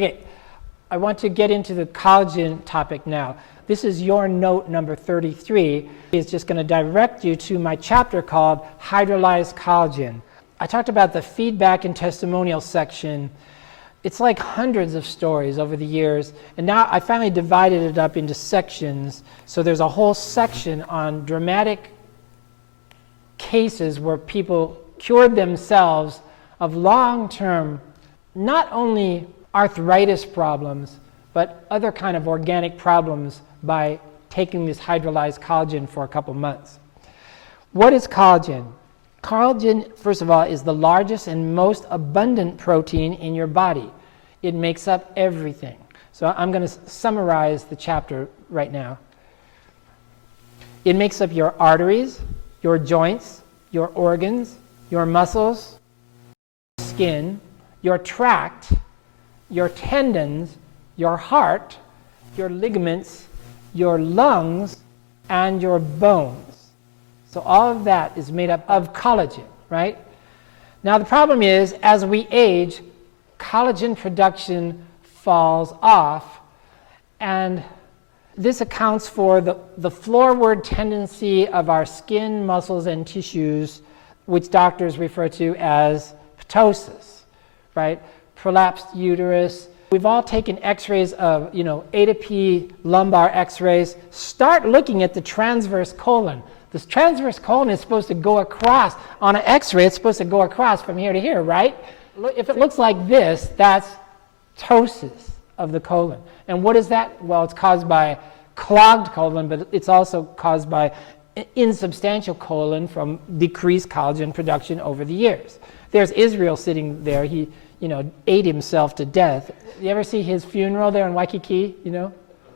Okay, I want to get into the collagen topic now. This is your note number 33. It's just going to direct you to my chapter called Hydrolyzed Collagen. I talked about the feedback and testimonial section. It's like hundreds of stories over the years, and now I finally divided it up into sections. So there's a whole section on dramatic cases where people cured themselves of long-term, not only arthritis problems, but other kind of organic problems by taking this hydrolyzed collagen for a couple months. What is collagen? Collagen, first of all, is the largest and most abundant protein in your body. It makes up everything. So I'm going to summarize the chapter right now. It makes up your arteries, your joints, your organs, your muscles, skin, your tract, your tendons, your heart, your ligaments, your lungs, and your bones. So all of that is made up of collagen, right? Now the problem is, as we age, collagen production falls off, and this accounts for the floorward tendency of our skin, muscles, and tissues, which doctors refer to as ptosis, right? Prolapsed uterus. We've all taken x-rays of, A to P lumbar x-rays. Start looking at the transverse colon. This transverse colon is supposed to go across. On an x-ray, it's supposed to go across from here to here, right? If it looks like this, that's ptosis of the colon. And what is that? Well, it's caused by clogged colon, but it's also caused by insubstantial colon from decreased collagen production over the years. There's Israel sitting there. He, ate himself to death. You ever see his funeral there in Waikiki,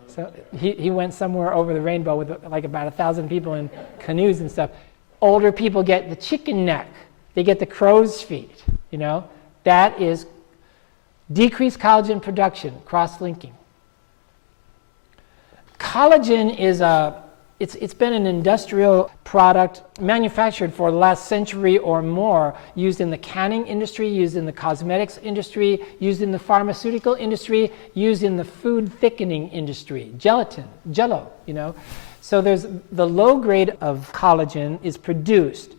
So he went somewhere over the rainbow with like about 1,000 people in canoes and stuff. Older people get the chicken neck. They get the crow's feet, That is decreased collagen production, cross-linking. Collagen is it's been an industrial product manufactured for the last century or more, used in the canning industry, used in the cosmetics industry, used in the pharmaceutical industry, used in the food thickening industry, jello, So there's the low grade of collagen is produced.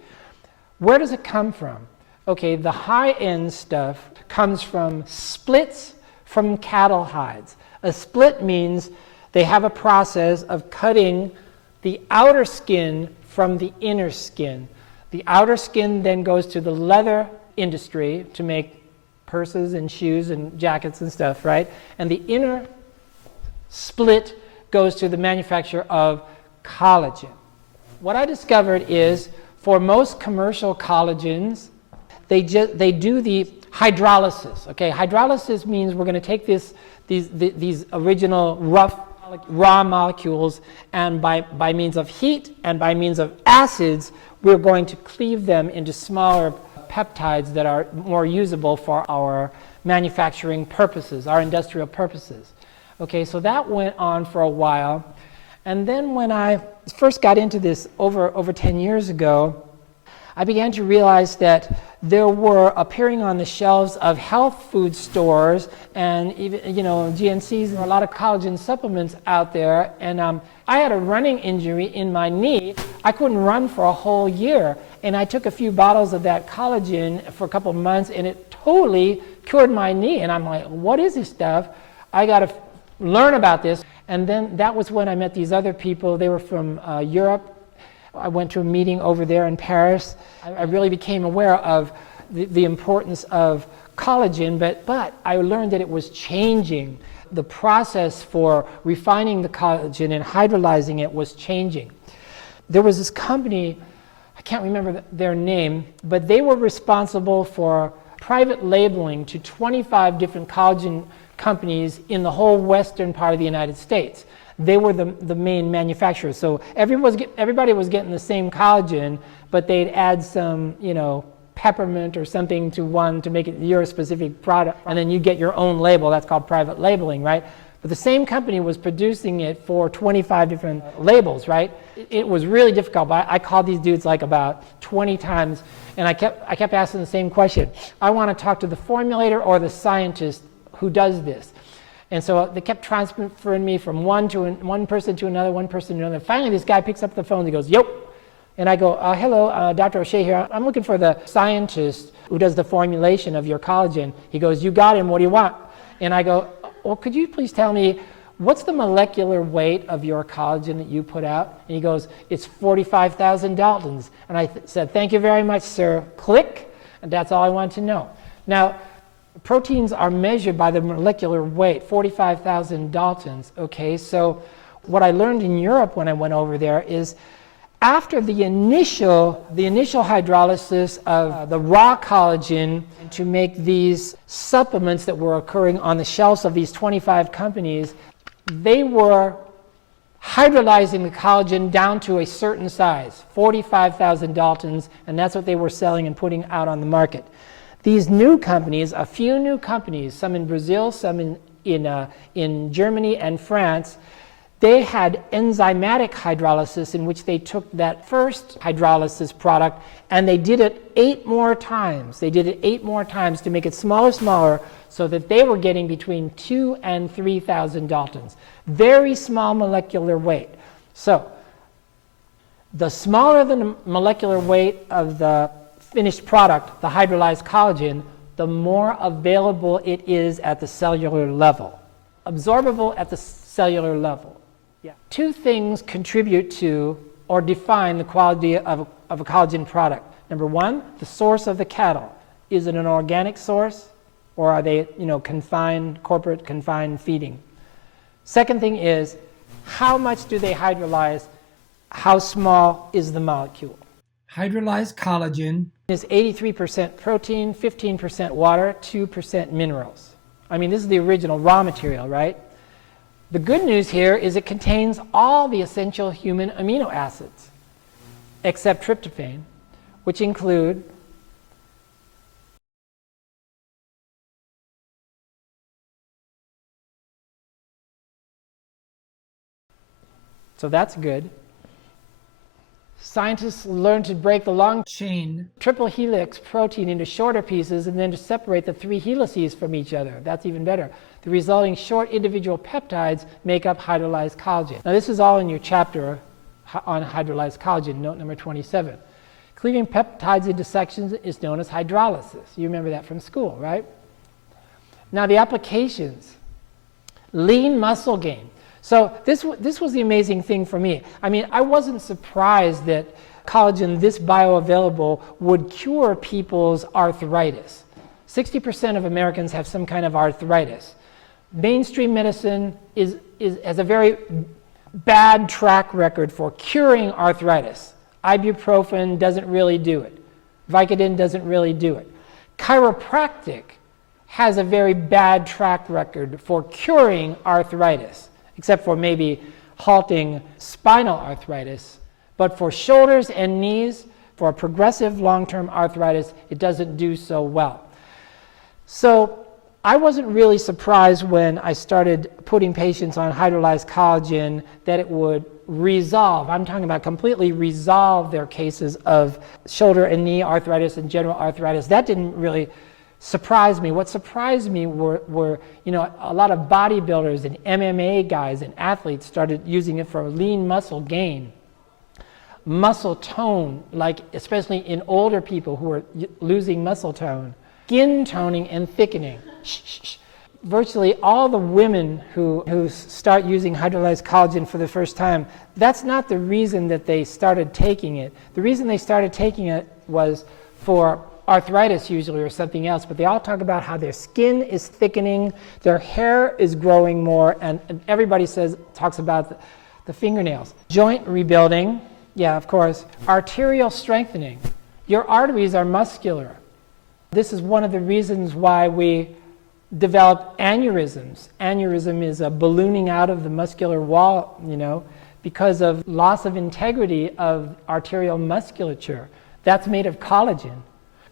Where does it come from? Okay, the high-end stuff comes from splits from cattle hides. A split means they have a process of cutting the outer skin from the inner skin. The outer skin then goes to the leather industry to make purses and shoes and jackets and stuff, right? And the inner split goes to the manufacture of collagen. What I discovered is, for most commercial collagens, they do the hydrolysis. Okay, hydrolysis means we're going to take these original rough raw molecules, and by means of heat and by means of acids, we're going to cleave them into smaller peptides that are more usable for our manufacturing purposes, our industrial purposes. Okay, so that went on for a while. And then when I first got into this over 10 years ago, I began to realize that there were appearing on the shelves of health food stores and even, GNCs, there were a lot of collagen supplements out there. And I had a running injury in my knee. I couldn't run for a whole year. And I took a few bottles of that collagen for a couple of months, and it totally cured my knee. And I'm like, what is this stuff? I got to learn about this. And then that was when I met these other people. They were from Europe. I went to a meeting over there in Paris. I really became aware of the importance of collagen, but I learned that it was changing. The process for refining the collagen and hydrolyzing it was changing. There was this company, I can't remember their name, but they were responsible for private labeling to 25 different collagen companies in the whole western part of the United States. They were the main manufacturers. So everybody was getting the same collagen, but they'd add some, peppermint or something to one to make it your specific product, and then you get your own label. That's called private labeling, right? But the same company was producing it for 25 different labels, right? It was really difficult. But I called these dudes like about 20 times, and I kept asking the same question. I want to talk to the formulator or the scientist who does this. And so they kept transferring me from one person to another, one person to another. Finally, this guy picks up the phone and he goes, "Yo." And I go, "Hello, Dr. O'Shea here. I'm looking for the scientist who does the formulation of your collagen." He goes, "You got him. What do you want?" And I go, "Well, could you please tell me, what's the molecular weight of your collagen that you put out?" And he goes, "It's 45,000 Daltons." And I said, "Thank you very much, sir." Click. And that's all I wanted to know. Now, proteins are measured by the molecular weight, 45,000 Daltons. Okay, so what I learned in Europe when I went over there is after the initial hydrolysis of the raw collagen to make these supplements that were occurring on the shelves of these 25 companies, they were hydrolyzing the collagen down to a certain size, 45,000 Daltons, and that's what they were selling and putting out on the market. These new companies, a few new companies, some in Brazil, some in Germany and France, they had enzymatic hydrolysis in which they took that first hydrolysis product and they did it 8 more times. They did it 8 more times to make it smaller so that they were getting between 2,000 and 3,000 Daltons. Very small molecular weight. So the smaller the molecular weight of the finished product, the hydrolyzed collagen, the more available it is at the cellular level. Absorbable at the cellular level. Yeah. 2 things contribute to or define the quality of a collagen product. Number 1, the source of the cattle. Is it an organic source, or are they, corporate confined feeding? Second thing is, how much do they hydrolyze? How small is the molecule? Hydrolyzed collagen is 83% protein, 15% water, 2% minerals. I mean, this is the original raw material, right? The good news here is it contains all the essential human amino acids, except tryptophan, which include so that's good. Scientists learned to break the long chain triple helix protein into shorter pieces and then to separate the 3 helices from each other. That's even better. The resulting short individual peptides make up hydrolyzed collagen. Now this is all in your chapter on hydrolyzed collagen, note number 27. Cleaving peptides into sections is known as hydrolysis. You remember that from school, right? Now the applications. Lean muscle gain. So this was the amazing thing for me. I mean, I wasn't surprised that collagen this bioavailable would cure people's arthritis. 60% of Americans have some kind of arthritis. Mainstream medicine has a very bad track record for curing arthritis. Ibuprofen doesn't really do it. Vicodin doesn't really do it. Chiropractic has a very bad track record for curing arthritis, except for maybe halting spinal arthritis. But for shoulders and knees, for progressive long-term arthritis, it doesn't do so well. So I wasn't really surprised when I started putting patients on hydrolyzed collagen that it would resolve, I'm talking about completely resolve their cases of shoulder and knee arthritis and general arthritis. That didn't really surprise me. What surprised me were a lot of bodybuilders and MMA guys and athletes started using it for lean muscle gain, muscle tone, like especially in older people who are losing muscle tone, skin toning and thickening. Virtually all the women who start using hydrolyzed collagen for the first time, that's not the reason that they started taking it. The reason they started taking it was for arthritis usually or something else, but they all talk about how their skin is thickening, their hair is growing more, and everybody talks about the fingernails. Joint rebuilding, yeah, of course. Arterial strengthening. Your arteries are muscular. This is one of the reasons why we develop aneurysms. Aneurysm is a ballooning out of the muscular wall, because of loss of integrity of arterial musculature. That's made of collagen.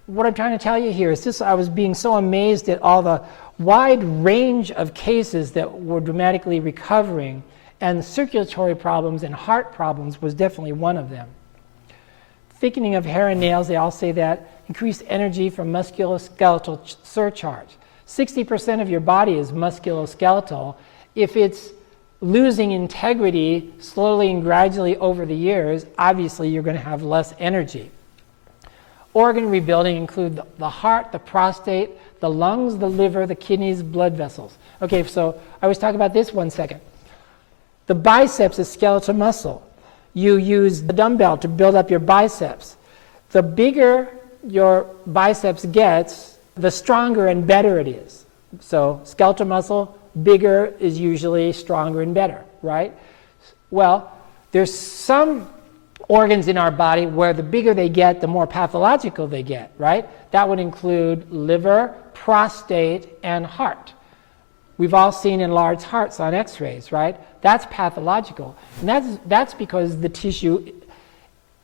What I'm trying to tell you here is this: I was being so amazed at all the wide range of cases that were dramatically recovering, and circulatory problems and heart problems was definitely one of them. Thickening of hair and nails, they all say that. Increased energy from musculoskeletal surcharge. 60% of your body is musculoskeletal. If it's losing integrity slowly and gradually over the years, obviously you're going to have less energy. Organ rebuilding include the heart, the prostate, the lungs, the liver, the kidneys, blood vessels. Okay, so I was talking about this 1 second. The biceps is skeletal muscle. You use the dumbbell to build up your biceps. The bigger your biceps gets, the stronger and better it is. So skeletal muscle, bigger is usually stronger and better, right? Well, there's some organs in our body where the bigger they get, the more pathological they get, right? That would include liver, prostate, and heart. We've all seen enlarged hearts on x-rays, right? That's pathological. And that's because the tissue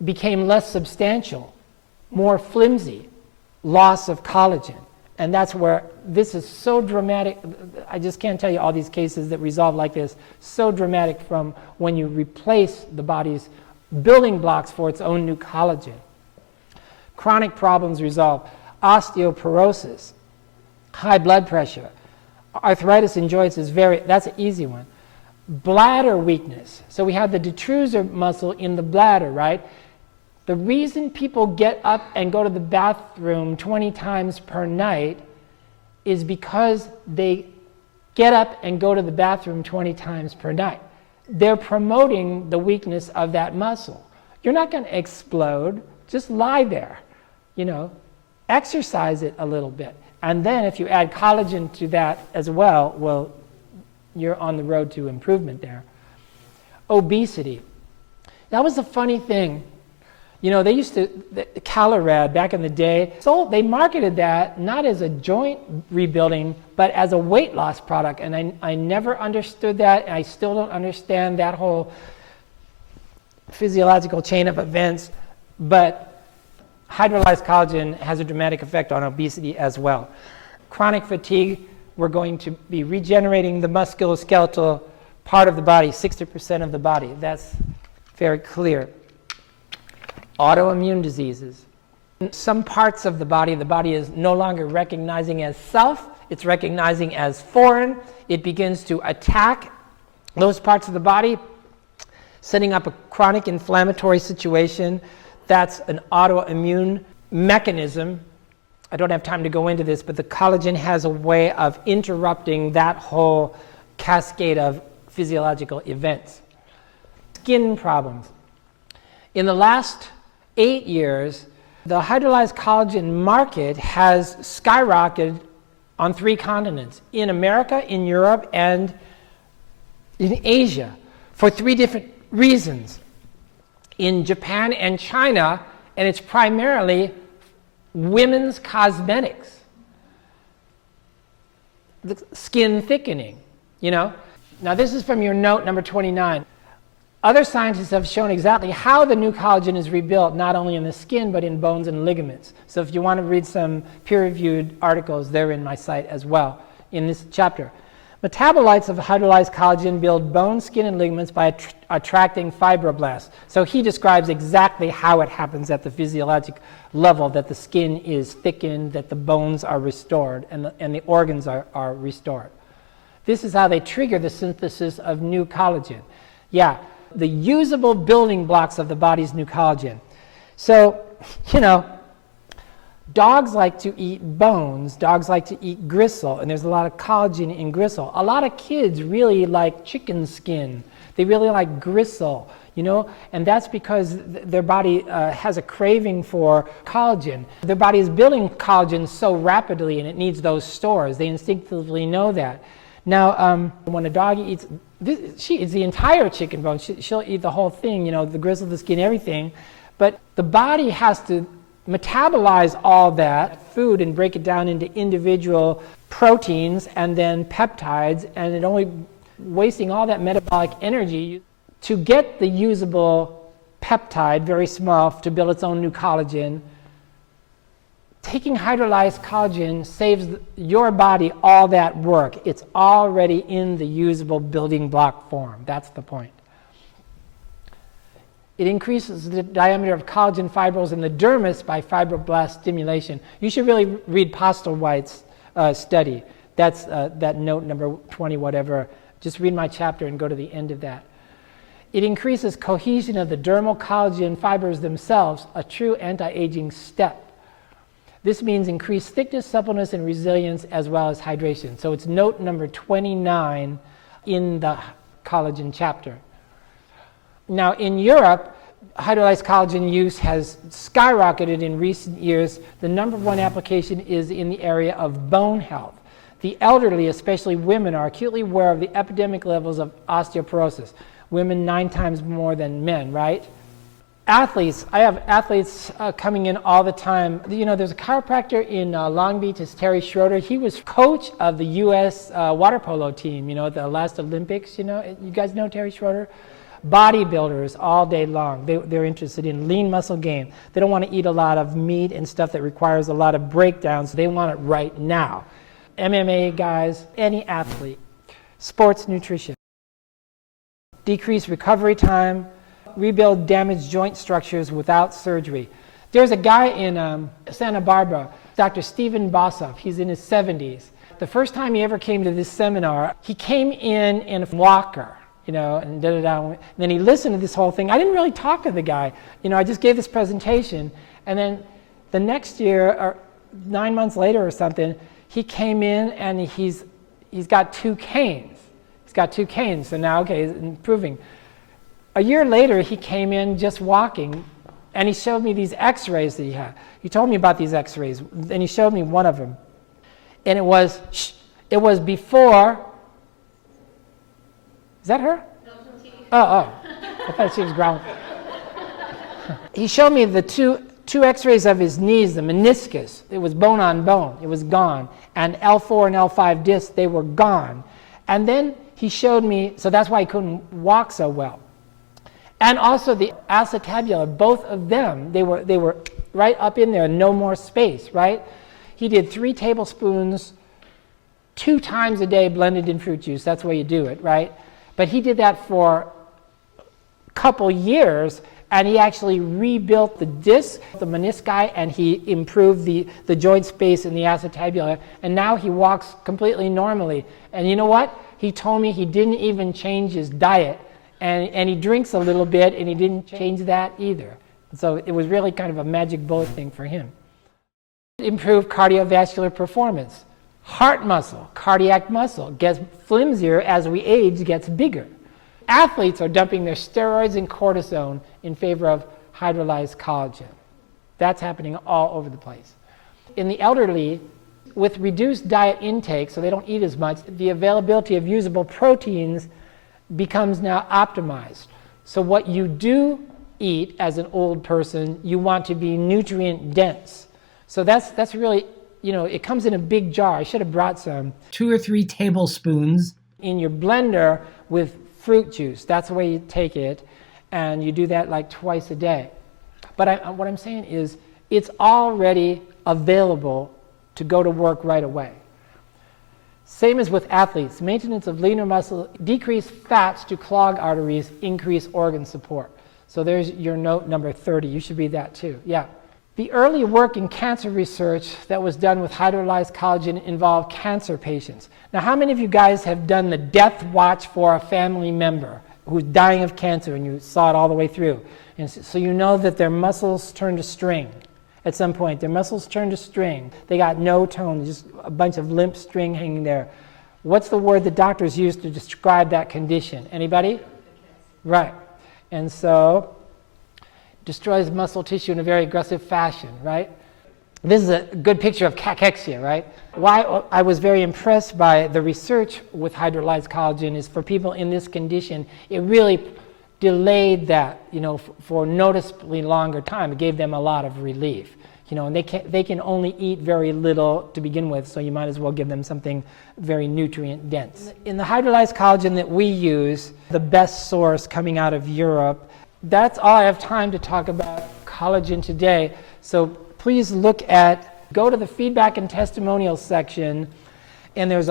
became less substantial, more flimsy, loss of collagen. And that's where this is so dramatic. I just can't tell you all these cases that resolve like this. So dramatic from when you replace the body's building blocks for its own new collagen. Chronic problems resolve. Osteoporosis, high blood pressure, arthritis in joints that's an easy one. Bladder weakness. So we have the detrusor muscle in the bladder, right? The reason people get up and go to the bathroom 20 times per night is because they get up and go to the bathroom 20 times per night. They're promoting the weakness of that muscle. You're not going to explode. Just lie there. Exercise it a little bit. And then if you add collagen to that as well, you're on the road to improvement there. Obesity. That was a funny thing. They used to, the Calorad back in the day, so they marketed that not as a joint rebuilding, but as a weight loss product. And I never understood that, and I still don't understand that whole physiological chain of events. But hydrolyzed collagen has a dramatic effect on obesity as well. Chronic fatigue, we're going to be regenerating the musculoskeletal part of the body, 60% of the body. That's very clear. Autoimmune diseases. In some parts of the body is no longer recognizing as self, it's recognizing as foreign. It begins to attack those parts of the body, setting up a chronic inflammatory situation. That's an autoimmune mechanism. I don't have time to go into this, but the collagen has a way of interrupting that whole cascade of physiological events. Skin problems. In the last 8 years, the hydrolyzed collagen market has skyrocketed on 3 continents, in America, in Europe, and in Asia, for 3 different reasons. In Japan and China, and it's primarily women's cosmetics, the skin thickening, Now this is from your note number 29. Other scientists have shown exactly how the new collagen is rebuilt, not only in the skin, but in bones and ligaments. So if you want to read some peer-reviewed articles, they're in my site as well in this chapter. Metabolites of hydrolyzed collagen build bone, skin, and ligaments by attracting fibroblasts. So he describes exactly how it happens at the physiologic level, that the skin is thickened, that the bones are restored, and the organs are restored. This is how they trigger the synthesis of new collagen. Yeah. The usable building blocks of the body's new collagen. So, dogs like to eat bones, dogs like to eat gristle, and there's a lot of collagen in gristle. A lot of kids really like chicken skin. They really like gristle, and that's because their body has a craving for collagen. Their body is building collagen so rapidly, and it needs those stores. They instinctively know that. Now, when a dog eats, she eats the entire chicken bone. She'll eat the whole thing, the gristle, the skin, everything. But the body has to metabolize all that food and break it down into individual proteins and then peptides, and it only wasting all that metabolic energy to get the usable peptide, very small, to build its own new collagen. Taking hydrolyzed collagen saves your body all that work. It's already in the usable building block form. That's the point. It increases the diameter of collagen fibrils in the dermis by fibroblast stimulation. You should really read Postlewhite's study. That's that note number 20, whatever. Just read my chapter and go to the end of that. It increases cohesion of the dermal collagen fibers themselves, a true anti-aging step. This means increased thickness, suppleness, and resilience, as well as hydration. So it's note number 29 in the collagen chapter. Now in Europe, hydrolyzed collagen use has skyrocketed in recent years. The number one application is in the area of bone health. The elderly, especially women, are acutely aware of the epidemic levels of osteoporosis. Women 9 times more than men, right? Athletes, I have athletes coming in all the time. You know, there's a chiropractor in Long Beach, it's Terry Schroeder. He was coach of the U.S. Water polo team, you know, at the last Olympics, you know. You guys know Terry Schroeder? Bodybuilders all day long. They're interested in lean muscle gain. They don't want to eat a lot of meat and stuff that requires a lot of breakdowns. They want it right now. MMA guys, any athlete. Sports nutrition. Decrease recovery time, rebuild damaged joint structures without surgery. There's a guy in Santa Barbara, Dr. Stephen Bossoff. He's in his 70s. The first time he ever came to this seminar, he came in a walker, you know, and da-da-da. And then he listened to this whole thing. I didn't really talk to the guy. You know, I just gave this presentation. And then the next year, or 9 months later or something, he came in and he's got 2 canes. He's got 2 canes, so now, okay, he's improving. A year later, he came in just walking, and he showed me these x-rays that he had. He told me about these x-rays, and he showed me one of them. And it was before, is that her? Oh, I thought she was growling. He showed me the two x-rays of his knees, the meniscus. It was bone on bone, it was gone. And L4 and L5 discs, they were gone. And then he showed me, so that's why he couldn't walk so well. And also the acetabulum, both of them, they were right up in there, no more space, right? He did 3 tablespoons 2 times a day blended in fruit juice. That's the way you do it, right? But he did that for a couple years, and he actually rebuilt the disc, the menisci, and he improved the joint space in the acetabulum. And now he walks completely normally. And you know what? He told me he didn't even change his diet. And he drinks a little bit, and he didn't change that either. So it was really kind of a magic bullet thing for him. Improved cardiovascular performance. Heart muscle, cardiac muscle, gets flimsier as we age, gets bigger. Athletes are dumping their steroids and cortisone in favor of hydrolyzed collagen. That's happening all over the place. In the elderly, with reduced diet intake, so they don't eat as much, the availability of usable proteins becomes now optimized. So what you do eat as an old person, you want to be nutrient dense. So that's really, you know, it comes in a big jar. I should have brought some. 2 or 3 tablespoons in your blender with fruit juice. That's the way you take it, and you do that like twice a day. But what I'm saying is it's already available to go to work right away. Same as with athletes. Maintenance of leaner muscle, decrease fats to clog arteries, increase organ support. So there's your note number 30. You should read that too. Yeah. The early work in cancer research that was done with hydrolyzed collagen involved cancer patients. Now, how many of you guys have done the death watch for a family member who's dying of cancer, and you saw it all the way through? And so you know that their muscles turn to string. At some point, their muscles turn to string. They got no tone, just a bunch of limp string hanging there. What's the word the doctors use to describe that condition? Anybody? Right. And so, destroys muscle tissue in a very aggressive fashion, right? This is a good picture of cachexia, right? Why I was very impressed by the research with hydrolyzed collagen is for people in this condition, it really delayed that, you know, for noticeably longer time. It gave them a lot of relief, you know, and they can only eat very little to begin with, so you might as well give them something very nutrient dense. In the hydrolyzed collagen that we use, the best source coming out of Europe, that's all I have time to talk about collagen today. So please go to the feedback and testimonials section, and there's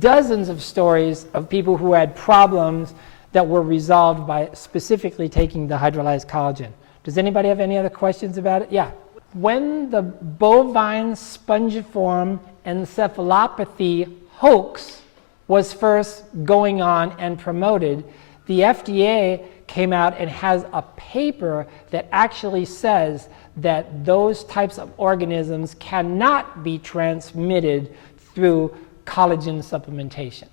dozens of stories of people who had problems that were resolved by specifically taking the hydrolyzed collagen. Does anybody have any other questions about it? Yeah. When the bovine spongiform encephalopathy hoax was first going on and promoted, the FDA came out and has a paper that actually says that those types of organisms cannot be transmitted through collagen supplementation.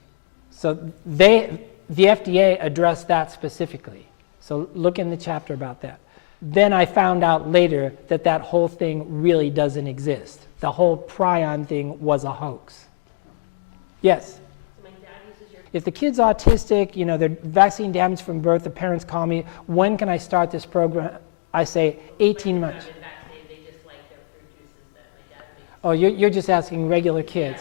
So the FDA addressed that specifically. So look in the chapter about that. Then I found out later that that whole thing really doesn't exist. The whole prion thing was a hoax. Yes? If the kid's autistic, you know, they're vaccine damaged from birth, the parents call me, when can I start this program? I say 18 months. Oh, you're just asking regular kids.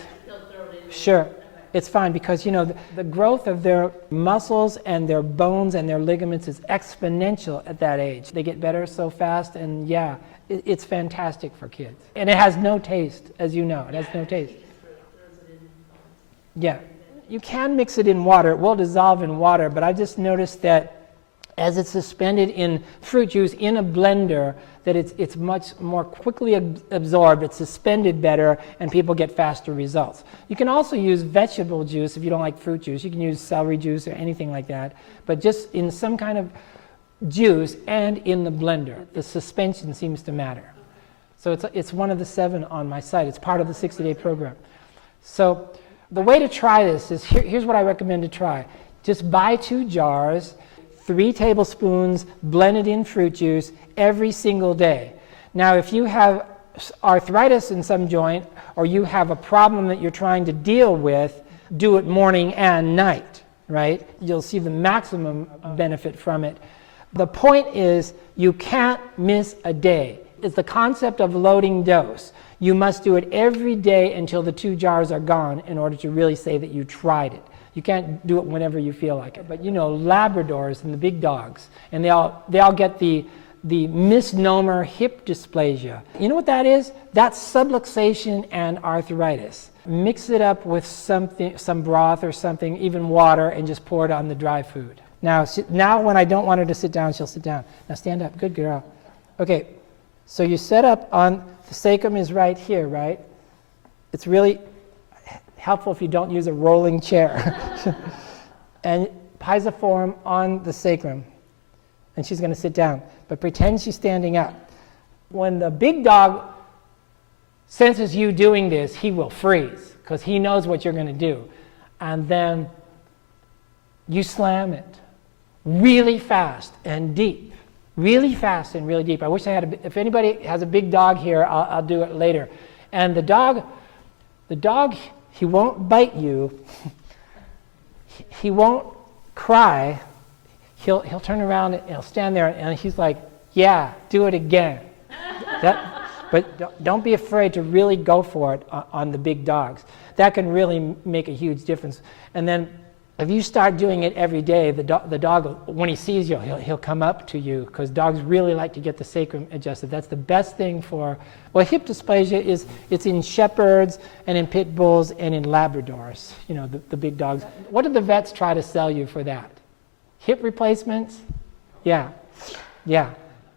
Sure. It's fine because, you know, the growth of their muscles and their bones and their ligaments is exponential at that age. They get better so fast, and yeah, it's fantastic for kids. And it has no taste, as you know. It has no taste. Yeah. You can mix it in water. It will dissolve in water, but I just noticed that as it's suspended in fruit juice in a blender, that it's much more quickly absorbed, it's suspended better, and people get faster results. You can also use vegetable juice if you don't like fruit juice. You can use celery juice or anything like that, but just in some kind of juice and in the blender. The suspension seems to matter. So it's one of the 7 on my site. It's part of the 60-day program. So the way to try this is, here's what I recommend to try. Just buy 2 jars, 3 tablespoons blended in fruit juice every single day. Now, if you have arthritis in some joint or you have a problem that you're trying to deal with, do it morning and night, right? You'll see the maximum benefit from it. The point is you can't miss a day. It's the concept of loading dose. You must do it every day until the 2 jars are gone in order to really say that you tried it. You can't do it whenever you feel like it. But you know, Labradors and the big dogs, and they all get the misnomer hip dysplasia. You know what that is? That's subluxation and arthritis. Mix it up with something, some broth or something, even water, and just pour it on the dry food. Now when I don't want her to sit down, she'll sit down. Now stand up. Good girl. Okay, so you set up on, the sacrum is right here, right? It's really helpful if you don't use a rolling chair. And piezoform on the sacrum. And she's going to sit down. But pretend she's standing up. When the big dog senses you doing this, he will freeze because he knows what you're going to do. And then you slam it really fast and deep. Really fast and really deep. I wish I had if anybody has a big dog here, I'll do it later. And the dog, he won't bite you. He won't cry. He'll turn around and he'll stand there and he's like, yeah, do it again. But don't be afraid to really go for it on the big dogs. That can really make a huge difference. And then if you start doing it every day, the dog, when he sees you, he'll come up to you because dogs really like to get the sacrum adjusted. That's the best thing for, well, hip dysplasia it's in shepherds and in pit bulls and in Labradors, you know, the big dogs. What did the vets try to sell you for that? Hip replacements? Yeah.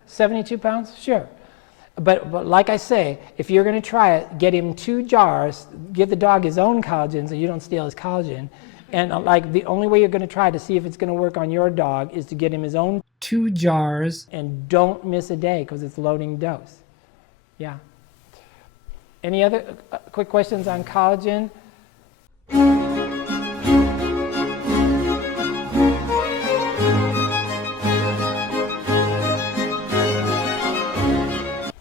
72 pounds? Sure. But like I say, if you're going to try it, get him 2 jars, give the dog his own collagen so you don't steal his collagen. And like the only way you're going to try to see if it's going to work on your dog is to get him his own 2 jars and don't miss a day because it's loading dose. Yeah. Any other quick questions on collagen?